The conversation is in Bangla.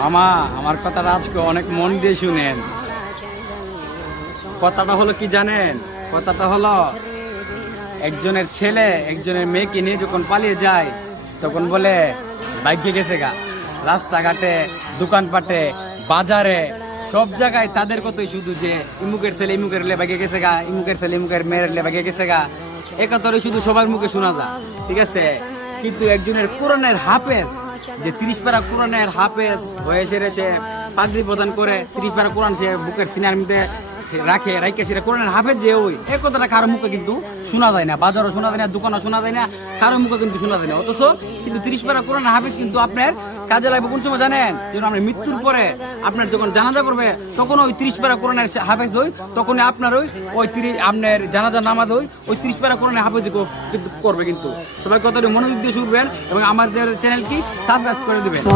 মামা আমার কথাটা আজকে অনেক মন দিয়ে শুনেন। কথাটা হলো কি জানেন? কথাটা হলো একজনের ছেলে একজনের মেয়েকে নিয়ে যখন পালিয়ে যায় তখন বলে বাইকে গেছে গা। রাস্তাঘাটে, দোকানপাটে, বাজারে, সব জায়গায় তাদের কথাই শুধু যে ইমুকের ছেলে ইমুকের লে বাইকে গেছে গা, ইমুকের ছেলে ইমুকের মেয়ের লে বাইকে গেছে গা। এ কথাটাই শুধু সবার মুখে শোনা যায়, ঠিক আছে? কিন্তু একজনের কোরআনের হাফেজ, যে 30 পারা কোরআনের হাফেজ হয়ে সেরেছে, পাগড়ি প্রদান করে 30 পারা কোরআন সে বুকের সিনার মধ্যে রাখে, রাইকে সেটা কোরআনের হাফেজ যে ওই এই কথাটা কারো মুখে কিন্তু শোনা যায় না, বাজারও শোনা যায় না, দোকানও শোনা যায় না, কারো মুখে কিন্তু শোনা যায় না। অথচ কিন্তু 30 পারা কোরআনের হাফেজ কিন্তু আপনার কাজে লাগবে কোন সময় জানেন? যখন আপনার মৃত্যুর পরে আপনার যখন জানাজা করবে তখন ওই 30 পারা কোরআনের হাফেজ হই, তখন আপনার ওই 30 আপনার জানাজা নামাজ ওই 30 পারা কোরআনের হাফেজ কিন্তু করবে। কিন্তু সবাই কথাটি মনোযোগ দিয়ে শুনবেন এবং আমাদের চ্যানেলটি সাবস্ক্রাইব করে দিবেন।